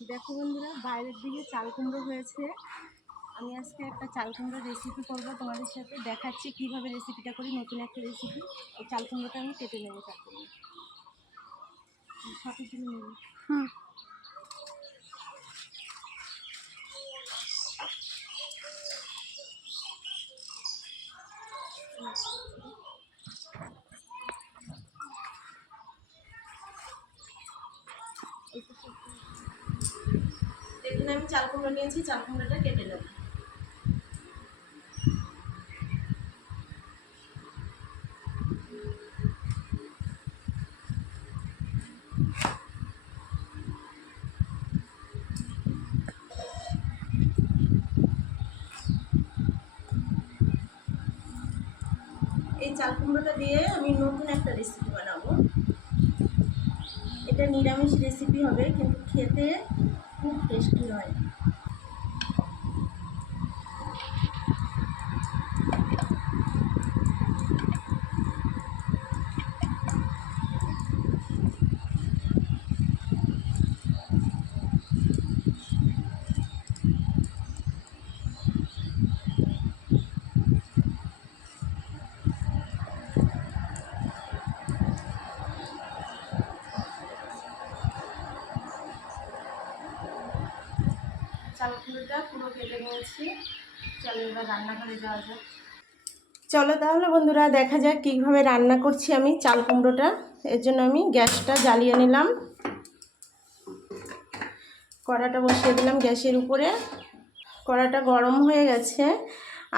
দেখো বন্ধুরা, বাইরের দিকে চাল কুমড়ো হয়েছে। আমি আজকে একটা চাল কুমড়োর রেসিপি করব তোমাদের সাথে। দেখাচ্ছি কীভাবে রেসিপিটা করি, নতুন একটা রেসিপি ওই চাল কুমড়োটা আমি কেটে নেব তারপরে। সাথে দেখুন আমি চাল কুমড়ো নিয়েছি, চাল কুমড়োটা কেটে নেব। এই চাল কুমড়োটা দিয়ে আমি নতুন একটা রেসিপি বানাবো। এটা নিরামিষ রেসিপি হবে, কিন্তু খেতে খুব টেস্টি হয়। চলো চলো তাহলে বন্ধুরা, দেখা যাক কীভাবে রান্না করছি আমি চাল কুমড়োটা এর জন্য আমি গ্যাসটা জ্বালিয়ে নিলাম। কড়াটা বসিয়ে দিলাম গ্যাসের উপরে। কড়াটা গরম হয়ে গেছে।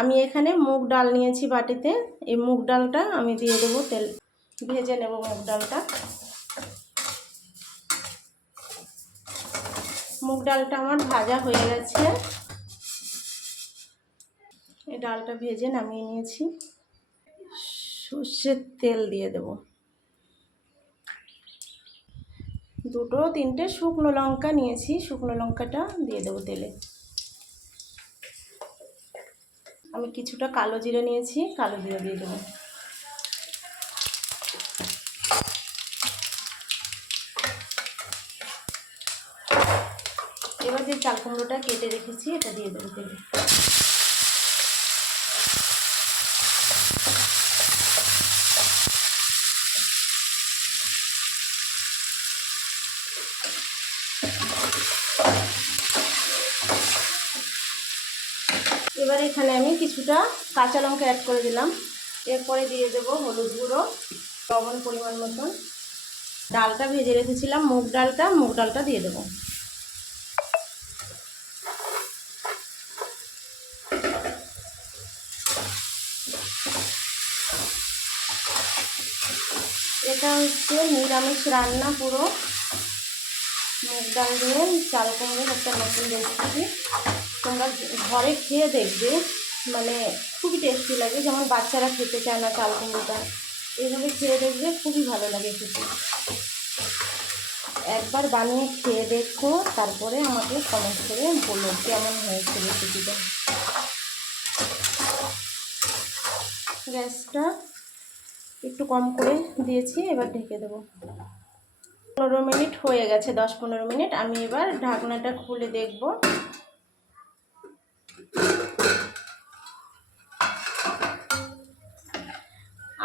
আমি এখানে মুগ ডাল নিয়েছি বাটিতে। এই মুগ ডালটা আমি দিয়ে দেবো তেল। ভেজে নেব মুগ ডালটা। মুগ ডালটা আমার ভাজা হয়ে গেছে। এই ডালটা ভেজে নামিয়ে নিয়েছি। সর্ষের তেল দিয়ে দেব। দুটো, তিনটে শুকনো লঙ্কা নিয়েছি। শুকনো লঙ্কাটা দিয়ে দেবো তেলে। আমি কিছুটা কালো জিরে নিয়েছি, কালো জিরে দিয়ে দেবো। এবার যে চাল কুমড়োটা কেটে রেখেছি, এটা দিয়ে দেবো তেলে। এবার এখানে আমি কিছুটা কাঁচা লঙ্কা অ্যাড করে দিলাম। এরপরে দিয়ে দেবো হলুদ গুঁড়ো, লবণ পরিমাণ মতন। ডালটা ভেজে রেখেছিলাম, মুগ ডালটা মুগ ডালটা দিয়ে দেবো। এটা হচ্ছে নিরামিষ রান্না পুরো। মুগ ডাল দিয়ে চাল কুমড়োর একটা নতুন রেসিপি তোমরা ঘরে খেয়ে দেখবে মানে খুবই টেস্টি লাগে। যেমন বাচ্চারা খেতে চায় না চাল কুমড়োটা। এইভাবে খেয়ে দেখবে, খুবই ভালো লাগে খেতে। একবার বানিয়ে খেয়ে দেখো, তারপরে আমাকে কমেন্ট করে বলো কেমন হয়েছে রেসিপিটা গ্যাসটা একটু কম করে দিয়েছি, এবার ঢেকে দেবো। পনেরো মিনিট হয়ে গেছে, দশ পনেরো মিনিট। আমি এবার ঢাকনাটা খুলে দেখব।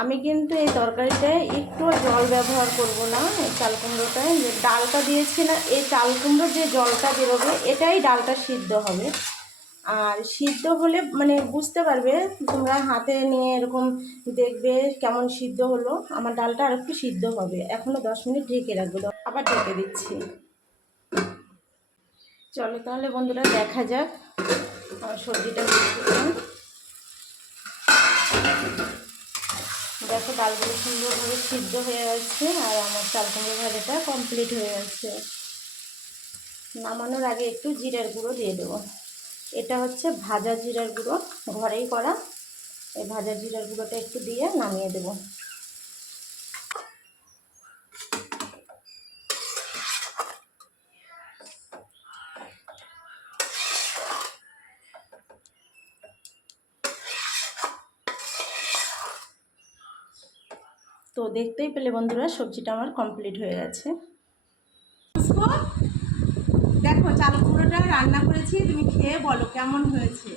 আমি কিন্তু এই তরকারিটায় একটু জল ব্যবহার করব না, এই চাল কুমড়োটায়। যে ডালটা দিয়েছি না, এই চাল কুমড়োর যে জলটা বেরোবে, এটাই ডালটা সিদ্ধ হবে। আর সিদ্ধ হলে মানে বুঝতে পারবে, তোমরা হাতে নিয়ে এরকম দেখবে কেমন সিদ্ধ হলো। আমার ডালটা আর একটু সিদ্ধ হবে এখনও দশ মিনিট ঢেকে রাখবে। আবার ঢেকে দিচ্ছি। চলো তাহলে বন্ধুরা, দেখা যাক। আমার সবজিটা দেখো ডালগুলো সুন্দরভাবে সিদ্ধ হয়ে গেছে, আর আমার চাল কুমড়ো ভাজাটা কমপ্লিট হয়ে গেছে। নামানোর আগে একটু জিরার গুঁড়ো দিয়ে দেবো। এটা হচ্ছে ভাজা জিরার গুঁড়ো ঘরেই করা। এই ভাজা জিরার গুঁড়োটা একটু দিয়ে নামিয়ে দেব। তো দেখতেই পেলে বন্ধুরা, সবজিটা আমার কমপ্লিট হয়ে গেছে দেখো রান্না করেছি তুমি খেয়ে বলো কেমন হয়েছে?